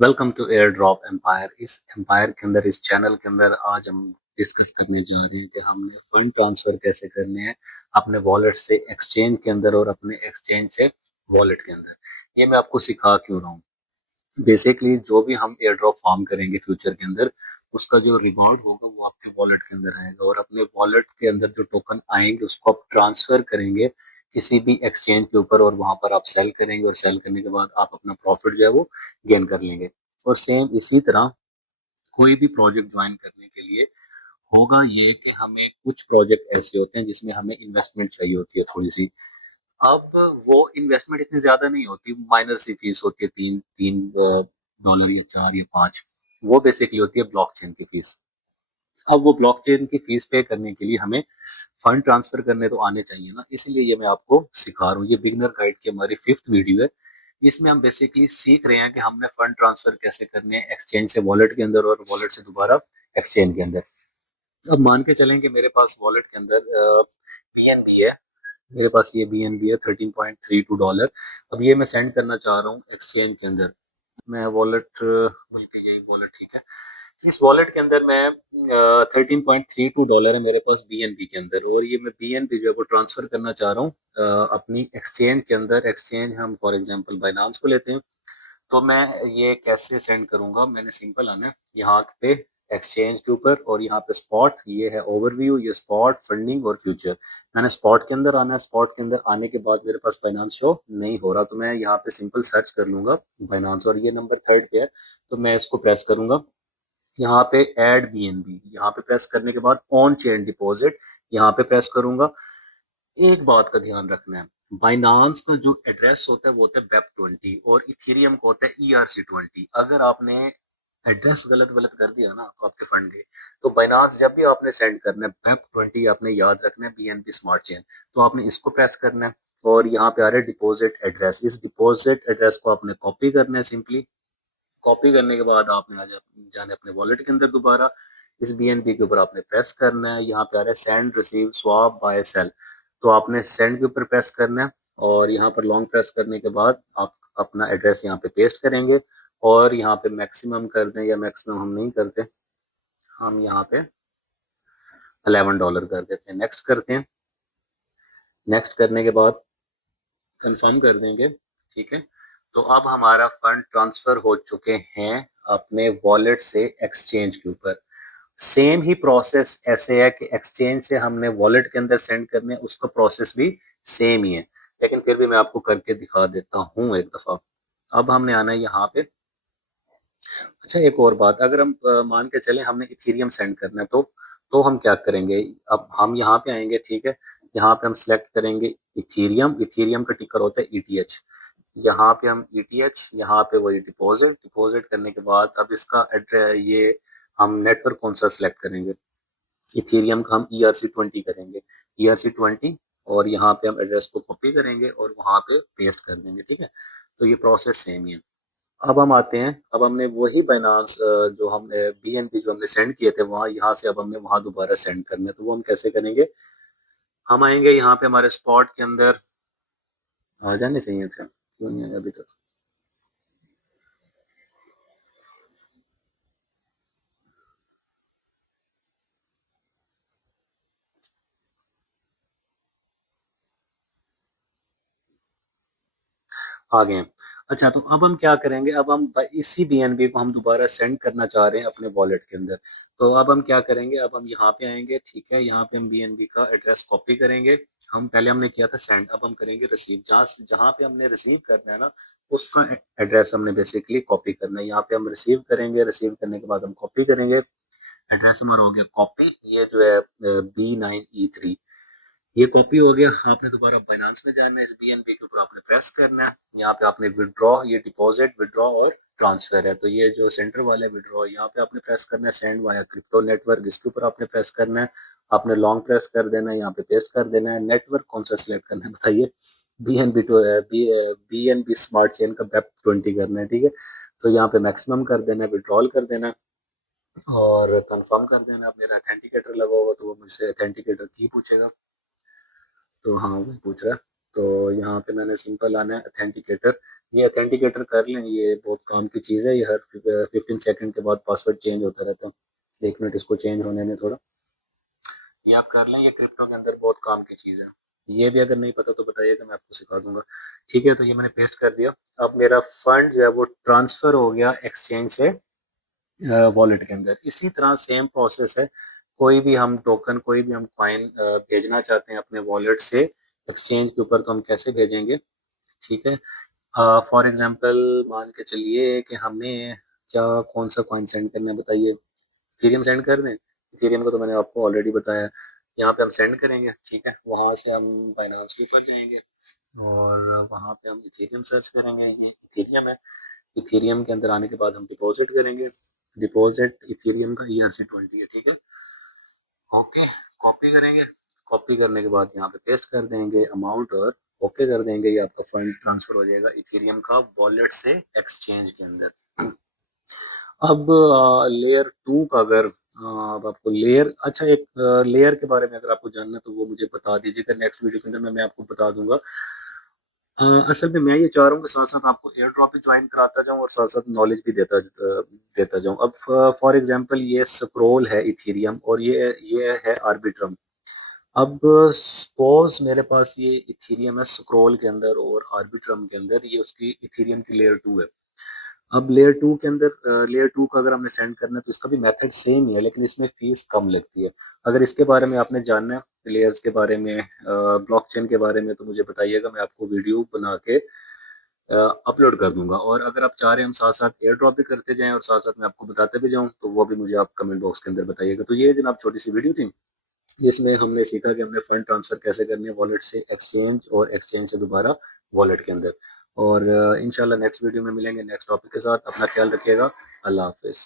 Welcome to airdrop empire. इस empire के अंदर, इस चैनल के अंदर आज हम डिस्कस करने जा रहे हैं कि हमने फंड ट्रांसफर कैसे करने हैं अपने वॉलेट से एक्सचेंज के अंदर और अपने एक्सचेंज से वॉलेट के अंदर। ये मैं आपको सिखा क्यों रहा हूँ। बेसिकली जो भी हम एयर ड्रॉप फार्म करेंगे फ्यूचर के अंदर, उसका जो रिवॉर्ड होगा वो आपके वॉलेट के अंदर आएगा और अपने वॉलेट के अंदर जो टोकन आएंगे उसको आप ट्रांसफर करेंगे किसी भी एक्सचेंज के ऊपर और वहां पर आप सेल करेंगे और सेल करने के बाद आप अपना प्रॉफिट जो है वो गेन कर लेंगे। और सेम इसी तरह कोई भी प्रोजेक्ट ज्वाइन करने के लिए होगा ये कि हमें कुछ प्रोजेक्ट ऐसे होते हैं जिसमें हमें इन्वेस्टमेंट चाहिए होती है थोड़ी सी। अब वो इन्वेस्टमेंट इतनी ज्यादा नहीं होती, माइनर सी फीस होती है, तीन तीन डॉलर या चार या पांच। वो बेसिकली होती है ब्लॉकचेन की फीस। अब वो ब्लॉकचेन की फीस पे करने के लिए हमें फंड ट्रांसफर करने तो आने चाहिए ना, इसीलिए ये मैं आपको सिखा रहा हूँ। ये बिगनर गाइड की हमारी 5th वीडियो है। इसमें हम बेसिकली सीख रहे हैं कि हमने फंड ट्रांसफर कैसे करने हैं एक्सचेंज से वॉलेट के अंदर और वॉलेट से दोबारा एक्सचेंज के अंदर। अब मान के चलें कि मेरे पास वॉलेट के अंदर BNB है। मेरे पास ये BNB है $13.32। अब ये मैं सेंड करना चाह रहा हूँ एक्सचेंज के अंदर। मैं वॉलेट बल्कि यही वॉलेट ठीक है। इस वॉलेट के अंदर मैं $13.32 है मेरे पास BNB के अंदर, और ये मैं BNB जो है वो ट्रांसफर करना चाह रहा हूँ अपनी एक्सचेंज के अंदर। एक्सचेंज हम फॉर एग्जांपल बाइनांस को लेते हैं। तो मैं ये कैसे सेंड करूंगा, मैंने सिंपल आना है यहाँ पे एक्सचेंज के ऊपर और यहाँ पे स्पॉट, ये है ओवरव्यू, ये स्पॉट फंडिंग और फ्यूचर। मैंने स्पॉट के अंदर आना है। स्पॉट के अंदर आने के बाद मेरे पास बाइनांस शो नहीं हो रहा, तो मैं यहाँ पे सिंपल सर्च कर लूंगा बाइनांस, और ये नंबर 3rd पे है। तो मैं इसको प्रेस करूंगा यहाँ पे ऐड BNB, यहाँ पे प्रेस करने के बाद ऑन चेन डिपॉजिट यहाँ पे प्रेस करूंगा। एक बात का ध्यान रखना है, बाइनांस का जो एड्रेस होता है वो होता है BEP20 और इथेरियम का होता है ERC20। अगर आपने एड्रेस गलत गलत कर दिया ना तो आपके फंड गए। तो बाइनांस जब भी आपने सेंड करना है BEP20 आपने याद रखना है, BNB स्मार्ट चेन। तो आपने इसको प्रेस करना है और यहाँ पे आ रहा है डिपॉजिट एड्रेस। इस डिपॉजिट एड्रेस को आपने कॉपी करना है। सिंपली कॉपी करने के बाद आपने जाने अपने वॉलेट के अंदर दोबारा इस BNB के ऊपर आपने प्रेस करना है। यहाँ पे आ रहा है send receive swap buy sell. तो आपने सेंड के ऊपर प्रेस करना है और यहाँ पर लॉन्ग प्रेस करने के बाद आप अपना एड्रेस यहाँ पे पेस्ट करेंगे और यहाँ पे मैक्सिमम कर दें, या मैक्सिमम हम नहीं करते, हम यहाँ पे $11 कर देते हैं। नेक्स्ट करते हैं। नेक्स्ट करने के बाद कंफर्म कर देंगे। ठीक है। तो अब हमारा फंड ट्रांसफर हो चुके हैं अपने वॉलेट से एक्सचेंज के ऊपर। सेम ही प्रोसेस ऐसे है कि एक्सचेंज से हमने वॉलेट के अंदर सेंड करने, उसका प्रोसेस भी सेम ही है, लेकिन फिर भी मैं आपको करके दिखा देता हूँ एक दफा। अब हमने आना है यहाँ पे। अच्छा, एक और बात, अगर हम मान के चले हमने इथेरियम सेंड करना है तो हम क्या करेंगे। अब हम यहाँ पे आएंगे। ठीक है। यहाँ पे हम सिलेक्ट करेंगे इथेरियम। इथेरियम का टिकर होता है ETH। यहाँ पे हम ETH, यहाँ पे वही डिपॉजिट। डिपॉजिट करने के बाद अब इसका एड्रेस, ये हम नेटवर्क कौन सा सिलेक्ट करेंगे। इथेरियम का हम ERC20 करेंगे। ERC20, और यहाँ पे हम एड्रेस को कॉपी करेंगे और वहां पे पेस्ट कर देंगे। ठीक है। तो ये प्रोसेस सेम ही है। अब हम आते हैं, अब हमने वही बाइनांस जो हमने BNB जो हमने सेंड किए थे वहां, यहाँ से अब हमने वहां दोबारा सेंड करना है। तो वो हम कैसे करेंगे। हम आएंगे यहाँ पे हमारे स्पॉट के अंदर। आ जाने चाहिए थे, क्यों नहीं आया अभी तक। आ गए हैं। अच्छा, तो अब हम क्या करेंगे। अब हम इसी BNB को हम दोबारा सेंड करना चाह रहे हैं अपने वॉलेट के अंदर। तो अब हम क्या करेंगे, अब हम यहाँ पे आएंगे। ठीक है। यहाँ पे हम BNB का एड्रेस कॉपी करेंगे। हम पहले हमने किया था सेंड, अब हम करेंगे रिसीव। जहाँ जहाँ पे हमने रिसीव करना है ना, उसका एड्रेस हमने बेसिकली कॉपी करना है। यहाँ पे हम रिसीव करेंगे। रिसीव करने के बाद हम कॉपी करेंगे। एड्रेस हमारा हो गया कॉपी। ये जो है B9E3, ये कॉपी हो गया। आपने दोबारा बाइनांस में जाना है। इस BNB के ऊपर आपने प्रेस करना है। यहाँ पे आपने विड्रॉ, ये डिपॉजिट, विड्रॉ और ट्रांसफर है। तो ये जो सेंटर वाला है विड्रॉ, यहाँ पे आपने प्रेस करना है। सेंड वाया क्रिप्टो नेटवर्क, इसके ऊपर आपने प्रेस करना है। आपने लॉन्ग प्रेस कर देना है, यहाँ पे पेस्ट कर देना है। नेटवर्क कौन सा सिलेक्ट करना है बताइए। BNB to BNB smart chain का BEP20 करना है। ठीक है। तो यहाँ पे मैक्सिमम कर देना है, विड्रॉल कर देना है और कंफर्म कर देना। अब मेरा अथेंटिकेटर लगा होगा तो वो मुझसे अथेंटिकेटर की पूछेगा। तो हाँ, वो पूछ रहा है। तो यहाँ पे मैंने सिंपल आना है अथेंटिकेटर। ये अथेंटिकेटर कर लें, ये बहुत काम की चीज़ है। ये हर 15 सेकंड के बाद पासवर्ड चेंज होता रहता है। 1 मिनट इसको चेंज होने दें थोड़ा। ये आप कर लें, ये क्रिप्टो के अंदर बहुत काम की चीज़ है। ये भी अगर नहीं पता तो बताइएगा, मैं आपको सिखा दूंगा। ठीक है, तो ये मैंने पेस्ट कर दिया। अब मेरा फंड जो है वो ट्रांसफर हो गया एक्सचेंज से वॉलेट के अंदर। इसी तरह सेम प्रोसेस है, कोई भी हम टोकन, कोई भी हम कॉइन भेजना चाहते हैं अपने वॉलेट से एक्सचेंज के ऊपर, तो हम कैसे भेजेंगे? ठीक है, फॉर एग्जांपल मान के चलिए कि हमें क्या, कौन सा कॉइन सेंड करना है बताइए। इथेरियम सेंड कर दें? इथेरियम को तो मैंने आपको ऑलरेडी बताया है। यहाँ पे हम सेंड करेंगे, ठीक है। वहाँ से हम बाइनांस के ऊपर जाएंगे और वहाँ पे हम इथेरियम सर्च करेंगे, ये इथेरियम है। इथेरियम के अंदर आने के बाद हम डिपॉजिट करेंगे। डिपॉजिट इथेरियम का ERC20 है, ठीक है। ओके, कॉपी करेंगे। कॉपी करने के बाद यहाँ पे पेस्ट कर देंगे अमाउंट और ओके कर देंगे। ये आपका फंड ट्रांसफर हो जाएगा इथेरियम का वॉलेट से एक्सचेंज के अंदर। अब लेयर 2 का अगर अब आपको लेयर, अच्छा एक लेयर के बारे में अगर आपको जानना है तो वो मुझे बता दीजिएगा, नेक्स्ट वीडियो के अंदर मैं आपको बता दूंगा। असल में मैं ये चाह रहा हूँ कि साथ साथ आपको एयर ड्रॉप भी ज्वाइन कराता जाऊँ और साथ साथ नॉलेज भी देता जाऊँ। अब फॉर एग्जांपल ये स्क्रोल है इथेरियम और ये है आर्बिट्रम। अब सपोज मेरे पास ये इथेरियम है स्क्रोल के अंदर और आर्बिट्रम के अंदर, ये उसकी इथेरियम की लेयर 2 है। अब लेयर 2 के अंदर लेयर 2 का अगर हमें सेंड करना है तो इसका भी मेथड सेम ही है, लेकिन इसमें फीस कम लगती है। अगर इसके बारे में आपने जानना है, लेयर्स के बारे में, ब्लॉकचेन के बारे में, तो मुझे बताइएगा, मैं आपको वीडियो बना के अपलोड कर दूंगा। और अगर आप चाह रहे हैं हम साथ साथ एयर ड्रॉप भी करते जाएं और साथ साथ मैं आपको बताते भी जाऊं, तो वो भी मुझे आप कमेंट बॉक्स के अंदर बताइएगा। तो ये जनाब छोटी सी वीडियो थी जिसमें हमने सीखा कि हमने फंड ट्रांसफर कैसे करने हैं वॉलेट से एक्सचेंज और एक्सचेंज से दोबारा वॉलेट के अंदर। और इंशाल्लाह नेक्स्ट वीडियो में मिलेंगे नेक्स्ट टॉपिक के साथ। अपना ख्याल रखिएगा। अल्लाह हाफिज।